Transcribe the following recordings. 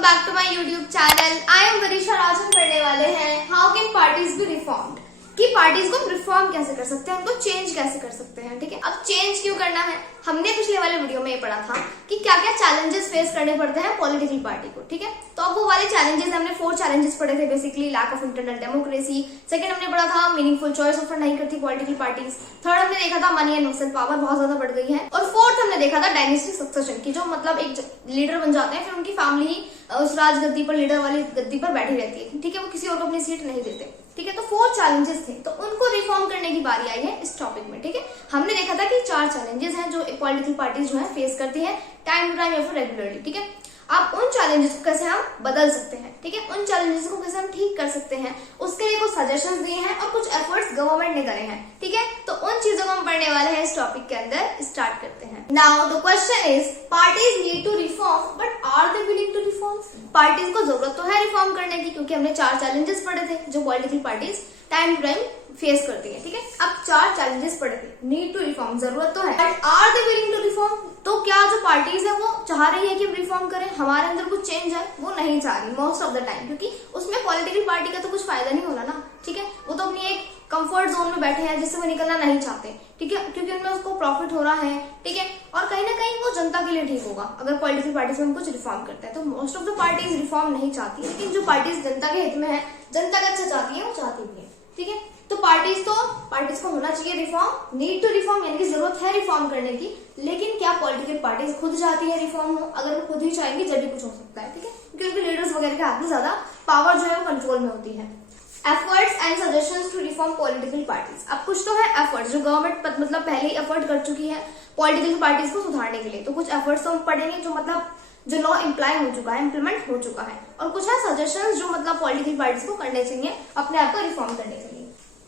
Back to my YouTube channel. I am Varisha. आज हम पढ़ने वाले हैं how can parties be reformed, कि पार्टीज को हम रिफॉर्म कैसे कर सकते हैं, उनको चेंज कैसे कर सकते हैं। ठीक है, अब चेंज क्यों करना है, हमने पिछले वाले वीडियो में ये पढ़ा था कि क्या क्या चैलेंजेस फेस करने पड़ते हैं पॉलिटिकल पार्टी को। ठीक है, तो अब वो वाले चैलेंजेस हमने 4 चैलेंजेस पढ़े थे। Basically lack of internal democracy, second हमने पढ़ा था मीनिंगफुल चॉइस ऑफर नहीं करती पॉलिटिकल पार्टीज, थर्ड हमने देखा था मनी एंड मसल पावर बहुत ज्यादा बढ़ गई है, और फोर्थ हमने देखा था डायनेस्टिक सक्सेशन की, जो मतलब एक लीडर बन जाते हैं फिर उनकी फैमिली ही उस राजगद्दी पर, लीडर वाली गद्दी पर बैठी रहती है। ठीक है, वो किसी और को अपनी सीट नहीं देते। ठीक है, तो 4 चैलेंजेस थे, तो उनको रिफॉर्म करने की बारी आई है इस टॉपिक में। ठीक है, हमने देखा था कि 4 चैलेंजेस हैं जो पॉलिटिकल पार्टीज जो है फेस करती है टाइम टू टाइम या फिर रेगुलरली। ठीक है, अब उन चैलेंजेस को कैसे हम बदल सकते हैं, ठीक है, उन चैलेंजेस को कैसे हम ठीक कर सकते हैं, उसके लिए कुछ सजेशंस दिए हैं और कुछ एफर्ट्स गवर्नमेंट ने करे हैं। ठीक है, तो उन चीजों को हम पढ़ने वाले हैं इस टॉपिक के अंदर। स्टार्ट करते हैं। Now the question is, parties need to reform but are they willing to reform? Parties को जरूरत तो है रिफॉर्म करने की, क्योंकि हमने 4 चैलेंजेस पढ़े थे जो political parties time to time face करती है। ठीक है, अब 4 चैलेंजेस पढ़े थे, नीड टू रिफॉर्म, जरूरत तो है, but are they willing to reform? तो क्या जो पार्टीज है वो चाह रही है कि हम रिफॉर्म करें, हमारे अंदर कुछ चेंज है? वो नहीं चाह रही मोस्ट ऑफ द टाइम, क्योंकि उसमें पॉलिटिकल पार्टी का तो कुछ फायदा नहीं होना ना। ठीक है, वो तो अपनी एक कंफर्ट जोन में बैठे हैं जिससे वो निकलना नहीं चाहते। ठीक है, क्योंकि उनमें उसको प्रॉफिट हो रहा है। ठीक है, और कहीं ना कहीं वो जनता के लिए ठीक होगा अगर पॉलिटिकल पार्टीज में हम कुछ रिफॉर्म करते हैं। तो most of the parties reform नहीं चाहती, लेकिन जो पार्टीज जनता के हित में है, जनता का अच्छा चाहती है, वो चाहती भी है। ठीक है, तो पार्टीज को होना चाहिए रिफॉर्म, नीड टू रिफॉर्म, यानी कि जरूरत है रिफॉर्म करने की। लेकिन क्या पॉलिटिकल पार्टीज खुद चाहती है रिफॉर्म हो? अगर वो खुद ही चाहेंगी जब भी कुछ हो सकता है। ठीक है, क्योंकि लीडर्स वगैरह के हाथ में ज्यादा पावर जो है वो कंट्रोल में होती है। Efforts and suggestions to reform political parties. अब कुछ तो है एफर्ट्स जो गवर्नमेंट मतलब पहले ही एफर्ट कर चुकी है पॉलिटिकल पार्टीज को सुधारने के लिए, तो कुछ एफर्ट्स तो हम पढ़ेंगे जो मतलब जो लॉ इम्प्लाई हो चुका है, इम्प्लीमेंट हो चुका है, और कुछ है सजेशंस जो मतलब पॉलिटिकल पार्टीज को करने चाहिए अपने आप को रिफॉर्म करने के लिए।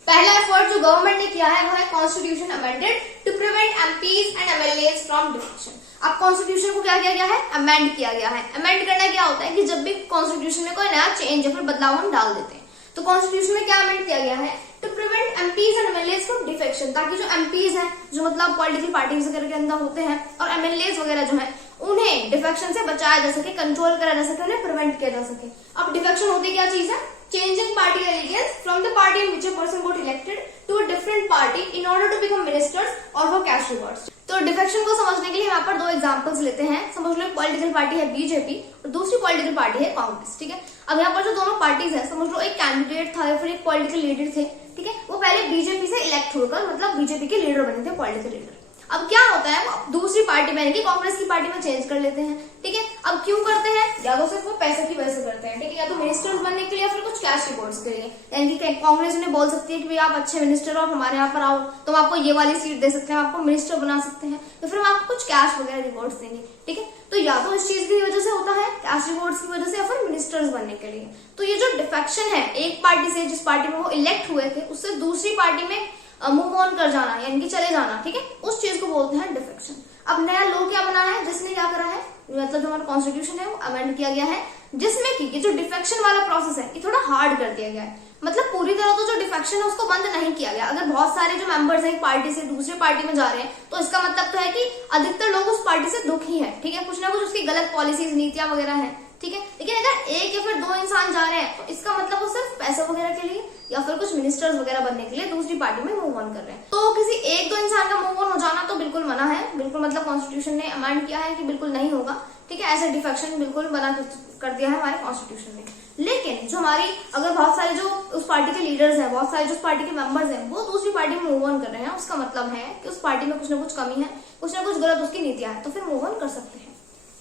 पहला एफर्ट जो गवर्नमेंट ने किया है वो है constitution amended to prevent MPs and MLAs from defection. अब कॉन्स्टिट्यूशन को क्या किया गया है? अमेंड किया गया है। अमेंड करना क्या होता है कि जब भी कॉन्स्टिट्यूशन में कोई नया चेंज या फिर बदलाव हम डाल देते हैं, तो कॉन्स्टिट्यूशन में क्या अमेंड किया गया है? To prevent MPs and MLAs from defection, ताकि जो एमपीज हैं जो मतलब पॉलिटिकल पार्टीज वगैरह के अंदर होते हैं, और एमएलएज वगैरह जो है उन्हें डिफेक्शन से बचाया जा सके, कंट्रोल करा जा सके, उन्हें प्रिवेंट किया जा सके। अब डिफेक्शन होती क्या चीज है? Changing party allegiance from the party in which a person got elected to a different party in order to become ministers or for cash rewards. तो डिफेक्शन को समझने के लिए यहाँ पर 2 एग्जांपल्स लेते हैं। समझ लो एक पॉलिटिकल पार्टी है बीजेपी और दूसरी पॉलिटिकल पार्टी है कांग्रेस। ठीक है, अब यहाँ पर जो दोनों पार्टीज है, समझ लो एक कैंडिडेट था या फिर एक पॉलिटिकल लीडर थे। ठीक है, वो पहले बीजेपी से इलेक्ट होकर मतलब बीजेपी के लीडर बने थे, पॉलिटिकल लीडर। अब क्या होता है, वो दूसरी पार्टी में यानी कि कांग्रेस की पार्टी में चेंज कर लेते हैं। ठीक है, अब क्यों करते हैं? या तो सिर्फ वो पैसे की वजह से करते हैं। ठीक है, या तो मिनिस्टर्स बनने के लिए या फिर कुछ कैश रिवॉर्ड्स के लिए, यानी कि कांग्रेस उन्हें बोल सकती है कि भाई आप अच्छे मिनिस्टर हो, हमारे यहाँ पर आओ, तो हम आपको ये वाली सीट दे सकते हैं, आपको मिनिस्टर बना सकते हैं, तो फिर हम आपको कुछ कैश वगैरह रिवॉर्ड्स देंगे। ठीक है, तो या तो इस चीज की वजह से होता है, कैश रिवॉर्ड्स की वजह से, या फिर मिनिस्टर्स बनने के लिए। तो ये जो डिफेक्शन है एक पार्टी से, जिस पार्टी में वो इलेक्ट हुए थे, उससे दूसरी पार्टी में मूव ऑन कर जाना, यानी कि चले जाना। ठीक है, उस चीज को बोलते हैं डिफेक्शन। अब नया लॉ क्या बना है, जिसने क्या करा है, मतलब जो हमारा कॉन्स्टिट्यूशन है वो अमेंड किया गया है, जिसमें कि ये जो डिफेक्शन वाला प्रोसेस है ये थोड़ा हार्ड कर दिया गया है। मतलब पूरी तरह तो जो डिफेक्शन है उसको बंद नहीं किया गया। अगर बहुत सारे जो मेंबर्स हैं एक पार्टी से दूसरे पार्टी में जा रहे हैं, तो इसका मतलब तो है कि अधिकतर लोग उस पार्टी से दुखी है। ठीक है, कुछ ना कुछ उसकी गलत पॉलिसीज, नीतियां वगैरह है। ठीक है, लेकिन अगर एक या फिर 2 इंसान जा रहे हैं, तो इसका मतलब वो सिर्फ पैसे वगैरह के लिए या फिर कुछ मिनिस्टर्स वगैरह बनने के लिए दूसरी पार्टी में मूव ऑन कर रहे हैं। तो किसी 1-2 इंसान का मूव ऑन हो जाना तो बिल्कुल मना है, बिल्कुल मतलब कॉन्स्टिट्यूशन ने अमेंड किया है कि बिल्कुल नहीं होगा। ठीक है, ऐसा डिफेक्शन बिल्कुल मना कर दिया है हमारे कॉन्स्टिट्यूशन ने। लेकिन जो हमारी अगर बहुत सारे जो उस पार्टी के लीडर्स हैं, बहुत सारे जो उस पार्टी के मेंबर्स हैं, वो दूसरी पार्टी में मूव ऑन कर रहे हैं, उसका मतलब है कि उस पार्टी में कुछ ना कुछ कमी है, कुछ ना कुछ गलत उसकी नीतियां हैं, तो फिर मूव ऑन कर सकते हैं।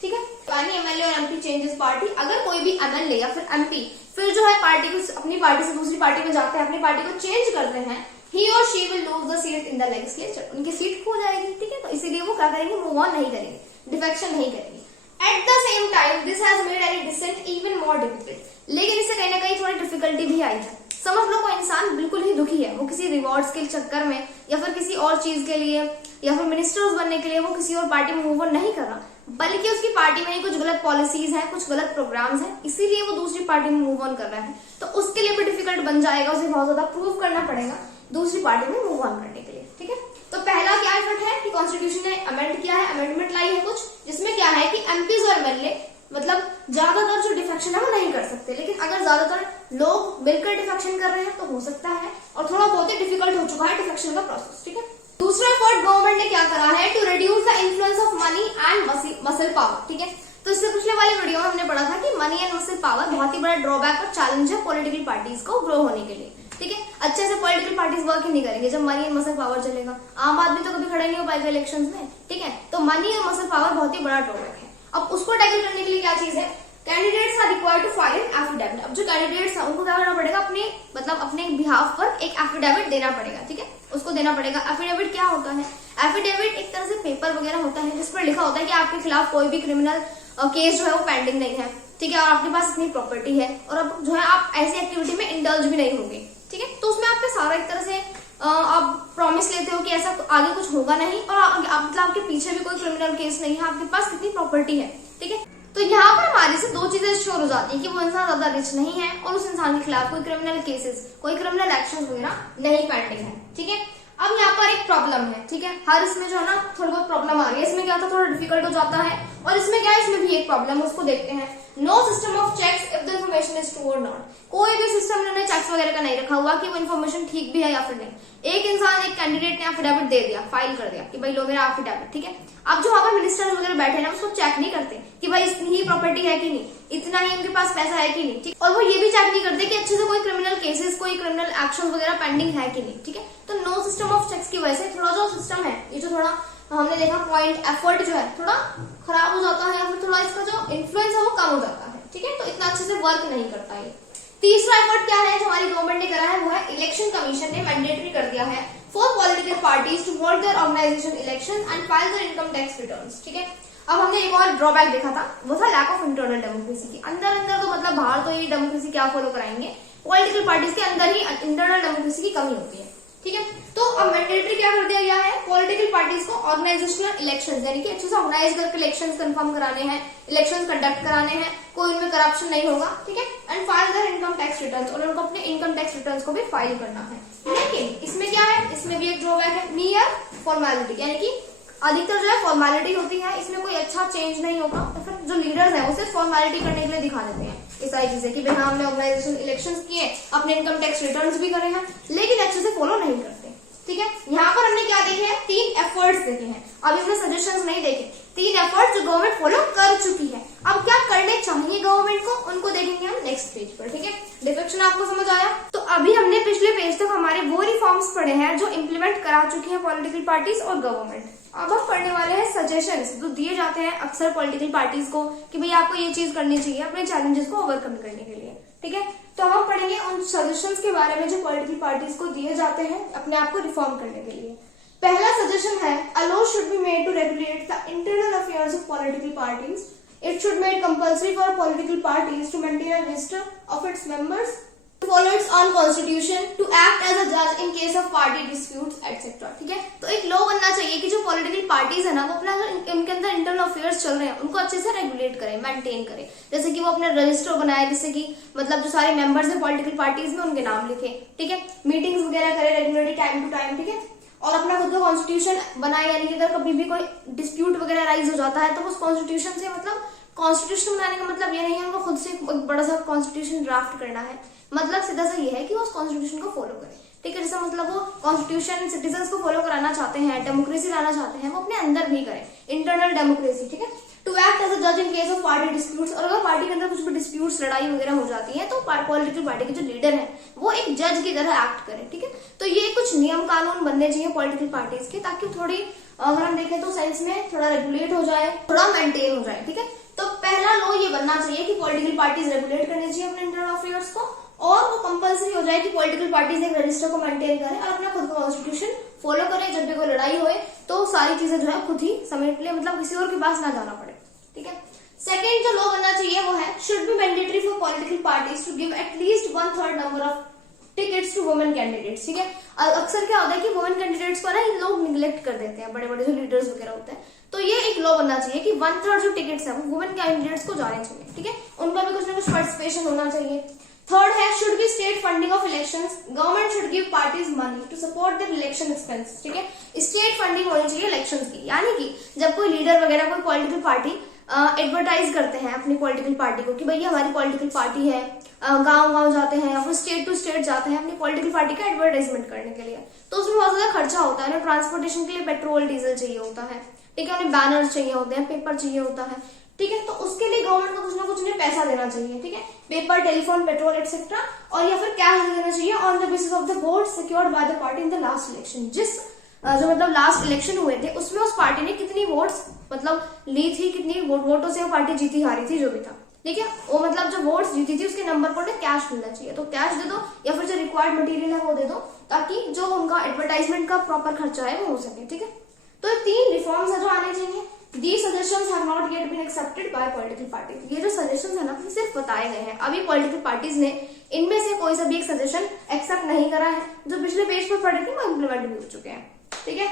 ठीक है, यानी एमएलए और एमपी चेंजेस पार्टी। अगर कोई भी एमएलए या फिर एमपी फिर जो है पार्टी को अपनी पार्टी से दूसरी पार्टी में जाते हैं, अपनी पार्टी को चेंज करते हैं, ही और she will lose the seat in the legislature, उनकी सीट खो जाएगी। ठीक है, तो इसीलिए वो क्या करेंगे, मूव ऑन नहीं करेंगे, डिफेक्शन नहीं करेंगे। At the same time this has made any dissent even more difficult, लेकिन इससे कहीं ना कहीं थोड़ी डिफिकल्टी भी आई है। समझ लो कोई इंसान बिल्कुल ही दुखी है, वो किसी रिवॉर्ड्स के चक्कर में या फिर किसी और चीज के लिए या फिर मिनिस्टर्स बनने के लिए वो किसी और पार्टी में मूव ऑन नहीं कर रहा, बल्कि उसकी पार्टी में ही कुछ गलत पॉलिसीज हैं, कुछ गलत प्रोग्राम्स हैं, इसीलिए वो दूसरी पार्टी में मूव ऑन कर रहा है। तो उसके लिए भी डिफिकल्ट बन जाएगा, उसे बहुत ज्यादा प्रूव करना पड़ेगा दूसरी पार्टी में मूव ऑन करने के लिए। ठीक है, तो पहला क्या एफर्ट है कि कॉन्स्टिट्यूशन ने अमेंड किया है, अमेंडमेंट लाई है कुछ, जिसमें क्या है कि एमपीज और एमएलए मतलब ज्यादातर जो लोग मिलकर डिफेक्शन कर रहे हैं तो हो सकता है, और थोड़ा बहुत ही डिफिकल्ट हो चुका है डिफेक्शन का प्रोसेस, ठीक है। दूसरा एफर्ट गवर्नमेंट ने क्या करा है, to reduce the influence of money and muscle power, ठीक है। तो इससे पिछले वाले वीडियो में हमने पढ़ा था कि मनी एंड मसल पावर बहुत ही बड़ा ड्रॉबैक और चैलेंज है पॉलिटिकल पार्टीज को ग्रो होने के लिए, ठीक है। अच्छे से पॉलिटिकल पार्टीज वर्क ही नहीं करेंगे जब मनी एंड मसल पावर चलेगा। आम आदमी तो कभी खड़ा नहीं हो पाएगा इलेक्शन में, ठीक है। तो मनी और मसल पावर बहुत ही बड़ा ड्रॉबैक है। अब उसको टैकल करने के लिए क्या चीज है, candidates are required to file an affidavit. अब जो कैंडिडेट्स हैं उनको क्या करना पड़ेगा, अपने बिहाफ पर एक एफिडेविट देना पड़ेगा, ठीक है। उसको देना पड़ेगा। एफिडेविट क्या होता है, एफिडेविट एक तरह से पेपर वगैरह होता है जिस पर लिखा होता है कि आपके खिलाफ कोई भी क्रिमिनल केस जो है वो पेंडिंग नहीं है, ठीक है, और आपके पास इतनी प्रॉपर्टी है, और अब जो है आप ऐसी एक्टिविटी में इंडल्ज भी नहीं होंगे, ठीक है। तो उसमें आपके सारा एक तरह से आप प्रॉमिस लेते हो कि ऐसा आगे कुछ होगा नहीं, और मतलब आपके पीछे भी कोई क्रिमिनल केस नहीं है, आपके पास कितनी प्रॉपर्टी है, ठीक है। तो यहाँ पर हमारे से दो चीजें श्योर हो जाती है कि वो इंसान ज्यादा रिच नहीं है और उस इंसान के खिलाफ कोई क्रिमिनल केसेस, कोई क्रिमिनल एक्शन वगैरह नहीं पेंडिंग है, ठीक है। अब यहाँ पर एक प्रॉब्लम है, ठीक है। हर इसमें जो है ना थोड़ी बहुत प्रॉब्लम आ रही है, इसमें क्या था थोड़ा डिफिकल्ट हो जाता है, और इसमें क्या है, इसमें भी एक प्रॉब्लम है, उसको देखते हैं। No system of checks if the information is true और नॉट। कोई भी सिस्टम उन्होंने चेक्स वगैरह का नहीं रखा हुआ कि वो इन्फॉर्मेशन ठीक भी है या फिर नहीं। एक इंसान, एक कैंडिडेट ने एफिडेविट दे दिया, फाइल कर दिया कि भाई लो मेरा एफिडेविट, ठीक है। अब जो वहां पर मिनिस्टर वगैरह बैठे ना उसको चेक नहीं करते कि भाई इतनी ही प्रॉपर्टी है कि नहीं, इतना ही उनके पास पैसा है कि नहीं, ठीक। और वो ये भी चेक नहीं करते कि अच्छे से कोई क्रिमिनल केसेस, कोई क्रिमिनल एक्शन वगैरह पेंडिंग है कि नहीं, ठीक है। तो नो सिस्टम ऑफ चेक्स की वजह से थोड़ा जो सिस्टम है, ये जो थोड़ा हमने देखा पॉइंट एफर्ट जो है थोड़ा खराब हो जाता है, या फिर थोड़ा इसका जो इन्फ्लुएंस है वो कम हो जाता है, ठीक है। तो इतना अच्छे से वर्क नहीं करता है। तीसरा एफर्ट क्या है जो हमारी गवर्नमेंट ने करा है, वो है इलेक्शन कमीशन ने मैंडेटरी कर दिया है for political parties to hold their organisation election and file their income tax returns, ठीक है। अब हमने एक और ड्रॉबैक देखा था, वो था लैक ऑफ इंटरनल डेमोक्रेसी की। अंदर अंदर तो मतलब बाहर तो ये डेमोक्रेसी क्या फॉलो कराएंगे, पॉलिटिकल पार्टीज के अंदर ही इंटरनल डेमोक्रेसी की कमी होती है, ठीक है। तो अब मैंडेटरी क्या कर दिया गया है, पॉलिटिकल पार्टीज को ऑर्गेनाइजेशनल इलेक्शंस यानी कि अच्छे से ऑर्गेनाइज करके इलेक्शंस कंफर्म कराने हैं, इलेक्शंस कंडक्ट कराने हैं, कोई उनमें करप्शन नहीं होगा, ठीक है। And file their income tax returns, और उनको अपने इनकम टैक्स रिटर्न्स को भी फाइल करना है। लेकिन इसमें क्या है, इसमें भी एक ड्रॉबैक है, नियर फॉर्मेलिटी, यानी कि अधिकतर जो है फॉर्मेलिटी होती है, इसमें कोई अच्छा चेंज नहीं होगा। तो फिर जो लीडर्स हैं वो सिर्फ फॉर्मेलिटी करने के लिए दिखा देते हैं ये सारी चीजें कि भाई हाँ हमने ऑर्गेनाइजेशन इलेक्शंस किए, अपने इनकम टैक्स रिटर्न्स भी करे हैं, लेकिन अच्छे से फॉलो नहीं करते, ठीक है। यहाँ पर हमने क्या देखे हैं, 3 एफर्ट्स देखे हैं। अभी हमने सजेशंस नहीं देखे, 3 एफर्ट्स जो गवर्नमेंट फॉलो कर चुकी है। अब क्या करने चाहिए गवर्नमेंट को, उनको देखेंगे हम नेक्स्ट पेज पर, ठीक है। डिफेक्शन आपको समझ आया। तो अभी हमने पिछले पेज तक हमारे वो रिफॉर्म्स पढ़े हैं जो इम्प्लीमेंट करा चुकी है पॉलिटिकल पार्टीज और गवर्नमेंट। अब हम पढ़ने वाले हैं सजेशंस जो दिए जाते हैं अक्सर पॉलिटिकल पार्टीज को कि भाई आपको ये चीज करनी चाहिए अपने चैलेंजेस को ओवरकम करने के लिए, ठीक है। तो हम पढ़ेंगे उन सजेशंस के बारे में जो पॉलिटिकल पार्टीज को दिए जाते हैं अपने आप को रिफॉर्म करने के लिए। पहला सजेशन है, a law should be made to regulate the internal affairs of political parties. It should made compulsory for political parties to maintain a register of its members, follow its own constitution, to act as a judge in case of party disputes etc, ठीक है। तो एक law बनना चाहिए कि जो political parties है ना वो अपना इनके अंदर इंटरनल अफेयर्स चल रहे हैं उनको अच्छे से रेगुलेट करें, मेंटेन करें। जैसे कि वो अपने रजिस्टर बनाए, जिससे कि मतलब जो सारे मेंबर्स हैं पॉलिटिकल पार्टीज में उनके नाम लिखे, ठीक है। मीटिंग्स वगैरह करें रेगुलरली टाइम टू टाइम, ठीक है। और अपना खुद का कॉन्स्टिट्यूशन बनाए, यानी कि अगर कभी भी कोई डिस्प्यूट वगैरह राइज हो जाता है तो उस कॉन्स्टिट्यूशन से, मतलब कॉन्स्टिट्यूशन बनाने का मतलब ये नहीं है उनको खुद से एक बड़ा सा कॉन्स्टिट्यूशन ड्राफ्ट करना है, मतलब सीधा सा ये है कि वो उस कॉन्स्टिट्यूशन को फॉलो करें, ठीक है। जैसा मतलब वो कॉन्स्टिट्यूशन सिटीजन्स को फॉलो कराना चाहते हैं, डेमोक्रेसी लाना चाहते हैं, वो अपने अंदर भी करें, इंटरनल डेमोक्रेसी, ठीक है। टू एक्ट एज अ जज in case of party disputes, और अगर पार्टी के अंदर कुछ भी डिस्प्यूट्स, लड़ाई वगैरह हो जाती है तो पॉलिटिकल पार्टी के जो लीडर है वो एक जज की तरह एक्ट करें, ठीक है। तो ये कुछ नियम कानून बनने चाहिए पॉलिटिकल पार्टीज के, ताकि थोड़ी अगर हम देखें तो साइंस में थोड़ा रेगुलेट हो जाए, थोड़ा मेंटेन हो जाए, ठीक है। तो पहला लॉ ये बनना चाहिए कि पॉलिटिकल पार्टीज रेगुलेट करनी चाहिए अपने इंटरनल अफेयर्स को, और वो कंपल्सरी हो जाए कि पॉलिटिकल पार्टीज एक रजिस्टर को मेंटेन करें और अपना खुद का कॉन्स्टिट्यूशन फॉलो करें। जब भी कोई लड़ाई होए तो सारी चीजें जो है खुद ही समेट ले, मतलब किसी और के पास ना जाना पड़े, ठीक है। सेकेंड जो लॉ बनना चाहिए वो है, should be mandatory for political parties to give at least 1/3 number of tickets to women candidates, ठीक है। अक्सर क्या होता है कि वुमेन कैंडिडेट्स को ना इन लोग निग्लेक्ट कर देते हैं, बड़े बड़े जो लीडर्स वगैरह होते हैं। तो ये एक लॉ बनना चाहिए कि 1/3 जो टिकट्स है वो वुमेन कैंडिडेट्स को जाने चाहिए, ठीक है। उनका भी कुछ ना कुछ पार्टिसिपेशन होना चाहिए। थर्ड है, should be state funding of elections, government should give parties money to support their election expense, ठीक है। स्टेट फंडिंग होनी चाहिए इलेक्शंस की, यानी कि जब कोई लीडर वगैरह कोई पॉलिटिकल पार्टी एडवर्टाइज करते हैं अपनी पॉलिटिकल पार्टी को कि भैया हमारी पॉलिटिकल पार्टी है, गांव गांव जाते हैं या फिर स्टेट टू स्टेट जाते हैं अपनी पॉलिटिकल पार्टी का एडवर्टाइजमेंट करने के लिए। तो उसमें बहुत ज्यादा खर्चा होता है ना, ट्रांसपोर्टेशन के लिए पेट्रोल डीजल चाहिए होता है, ठीक है, उन्हें बैनर्स चाहिए होते हैं, पेपर चाहिए होता है, ठीक है। तो उसके लिए गवर्नमेंट को कुछ ना कुछ उन्हें पैसा देना चाहिए, ठीक है, पेपर, टेलीफोन, पेट्रोल एक्सेट्रा, और या फिर कैश देना चाहिए on the basis of the vote secured by the party in the last election. जो मतलब लास्ट इलेक्शन हुए थे उसमें उस पार्टी ने कितनी वोट्स मतलब ली थी, कितनी वोटों से वो पार्टी जीती हारी थी, जो भी था, ठीक है, वो मतलब जो वोट्स जीती थी उसके नंबर पर कैश मिलना चाहिए। तो कैश दे दो या फिर जो रिक्वायर्ड मटेरियल है वो दे दो, ताकि जो उनका एडवर्टाइजमेंट का प्रॉपर खर्चा है वो हो सके, ठीक है। तो 3 रिफॉर्म्स है जो आने चाहिए। These suggestions have not yet been accepted by political parties. ये जो सजेशंस है ना ये सिर्फ बताए गए हैं, अभी पॉलिटिकल पार्टीज ने इनमें से कोई सा भी एक सजेशन एक्सेप्ट नहीं करा है। जो पिछले पेज पर पढ़े थे वो इम्प्लीमेंट भी हो चुके हैं, ठीक है।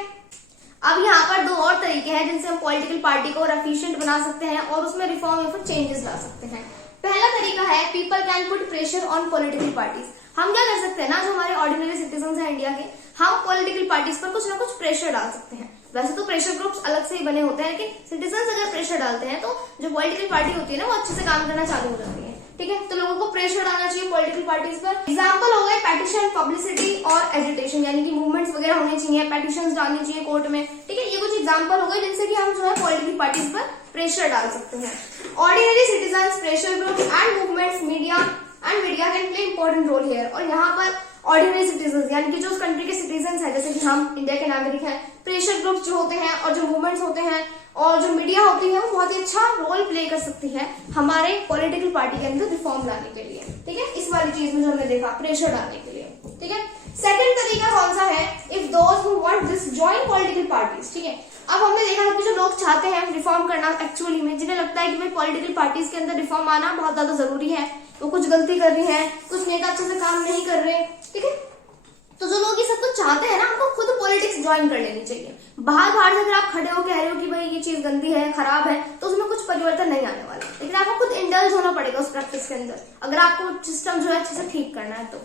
अब यहाँ पर 2 और तरीके हैं जिनसे हम पॉलिटिकल पार्टी को और एफिशिएंट बना सकते हैं और उसमें रिफॉर्म या फिर चेंजेस ला सकते हैं। पहला तरीका है people can put pressure on political parties. हम क्या कर सकते हैं ना, जो हमारे ऑर्डिनरी सिटीजन है इंडिया के, हम पॉलिटिकल पार्टीज पर कुछ ना कुछ प्रेशर डाल सकते हैं। वैसे तो प्रेशर ग्रुप्स अलग से ही बने होते हैं, लेकिन सिटीजन अगर प्रेशर डालते हैं तो जो पॉलिटिकल पार्टी होती है ना वो अच्छे से काम करना चालू हो जाती है, ठीक है। तो लोगों को प्रेशर डालना चाहिए पॉलिटिकल पार्टीज पर। एग्जाम्पल हो गए पेटिशन, पब्लिसिटी और एजिटेशन, यानी कि मूवमेंट्स वगैरह होने चाहिए, पेटिशन डालनी चाहिए कोर्ट में, ठीक है। ये कुछ एग्जाम्पल हो गए जिनसे कि हम जो है पॉलिटिकल पार्टीज पर प्रेशर डाल सकते हैं। Ordinary citizen, pressure group and movements, media can play important role here. और यहाँ पर ऑर्डिनरी सिटीजन यानी कि जो उस कंट्री के सिटीजन हैं, जैसे कि हम इंडिया के नागरिक हैं, प्रेशर ग्रुप्स जो होते हैं और जो मूवमेंट्स होते हैं और जो मीडिया होती है वो बहुत ही अच्छा रोल प्ले कर सकती है हमारे पॉलिटिकल पार्टी के अंदर रिफॉर्म लाने के लिए, ठीक है। इस वाली चीज में जो हमने देखा प्रेशर डालने के लिए, ठीक है। सेकंड तरीका कौन सा है, if those who want this join political parties, ठीक है। अब हमने देखा कि जो लोग चाहते हैं रिफॉर्म करना एक्चुअली में, जिन्हें लगता है कि भाई पॉलिटिकल पार्टीज के अंदर रिफॉर्म आना बहुत ज्यादा जरूरी है, वो कुछ गलती कर रही है, कुछ नेता अच्छे से काम नहीं कर रहे, ठीक है। तो जो लोग ये सब कुछ चाहते हैं ना, उनको खुद पॉलिटिक्स ज्वाइन कर लेनी चाहिए। बाहर से अगर आप खड़े हो कह रहे हो कि भाई ये चीज गंदी है, खराब है, तो उसमें कुछ परिवर्तन नहीं आने वाला, लेकिन आपको खुद इंडल्ज होना पड़ेगा उस प्रैक्टिस के अंदर, अगर आपको सिस्टम जो है अच्छे से ठीक करना है तो,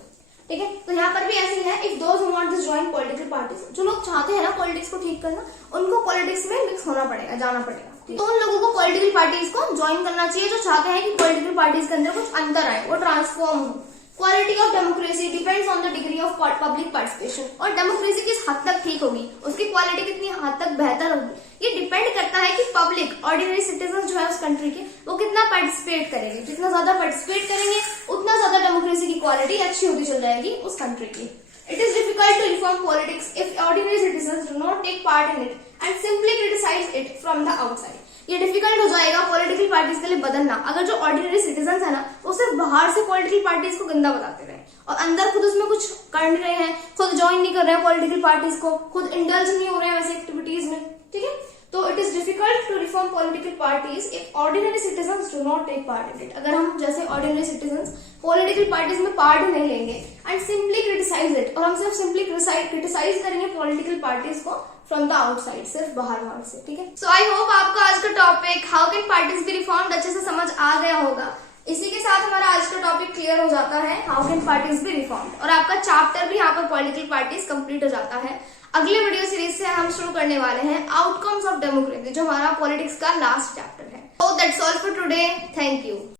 ठीक है। तो यहाँ पर भी ऐसे ही है, if those who want to join political parties, जो लोग चाहते हैं ना पॉलिटिक्स को ठीक करना, उनको पॉलिटिक्स में मिक्स होना पड़ेगा, जाना पड़ेगा। तो उन लोगों को पॉलिटिकल पार्टीज को ज्वाइन करना चाहिए जो चाहते हैं कि पॉलिटिकल पार्टीज के अंदर कुछ अंतर आए, वो ट्रांसफॉर्म हो। Quality of democracy depends on the degree of public participation. और डेमोक्रेसी किस हद तक ठीक होगी, उसकी क्वालिटी कितनी हद तक बेहतर होगी, ये डिपेंड करता है कि पब्लिक, ऑर्डिनरी सिटीजन जो है उस कंट्री के, वो कितना पार्टिसिपेट करेंगे। जितना ज्यादा पार्टिसिपेट करेंगे उतना ज्यादा डेमोक्रेसी की क्वालिटी अच्छी होती चल जाएगी उस कंट्री की। It is difficult to reform politics if ordinary citizens do not take part in it and simply criticize it from the outside. ये डिफिकल्ट हो जाएगा पॉलिटिकल पार्टीज के लिए बदलना, अगर जो ऑर्डिनरी सिटीजन है ना वो सिर्फ बाहर से पॉलिटिकल पार्टीज को गंदा बताते रहे और अंदर खुद उसमें कुछ कर नहीं रहे हैं, खुद ज्वाइन नहीं कर रहे हैं पॉलिटिकल पार्टीज को, खुद इंडल्ज नहीं हो रहे हैं वैसे एक्टिविटीज में, ठीक है। तो it is difficult to reform political parties if ordinary citizen do not take part in it. अगर हम जैसे ऑर्डिनरी सिटीजन पॉलिटिकल पार्टीज में पार्ट ही नहीं लेंगे एंड सिंपली क्रिटिसाइज इट, और हम सिर्फ सिंपली क्रिटिसाइज करेंगे पॉलिटिकल पार्टीज को फ्रॉम द आउटसाइड, सिर्फ बाहर से, ठीक है। सो आई होप आपको आज का topic how can parties be reformed अच्छे से समझ आ गया होगा। इसी के साथ हमारा आज का टॉपिक क्लियर हो जाता है, how can parties be reformed, और आपका चैप्टर भी यहाँ पर पॉलिटिकल पार्टीज कंप्लीट हो जाता है। अगले वीडियो सीरीज से हम शुरू करने वाले हैं आउटकम्स ऑफ डेमोक्रेसी, जो हमारा पॉलिटिक्स का लास्ट चैप्टर है। So that's all for today, thank you.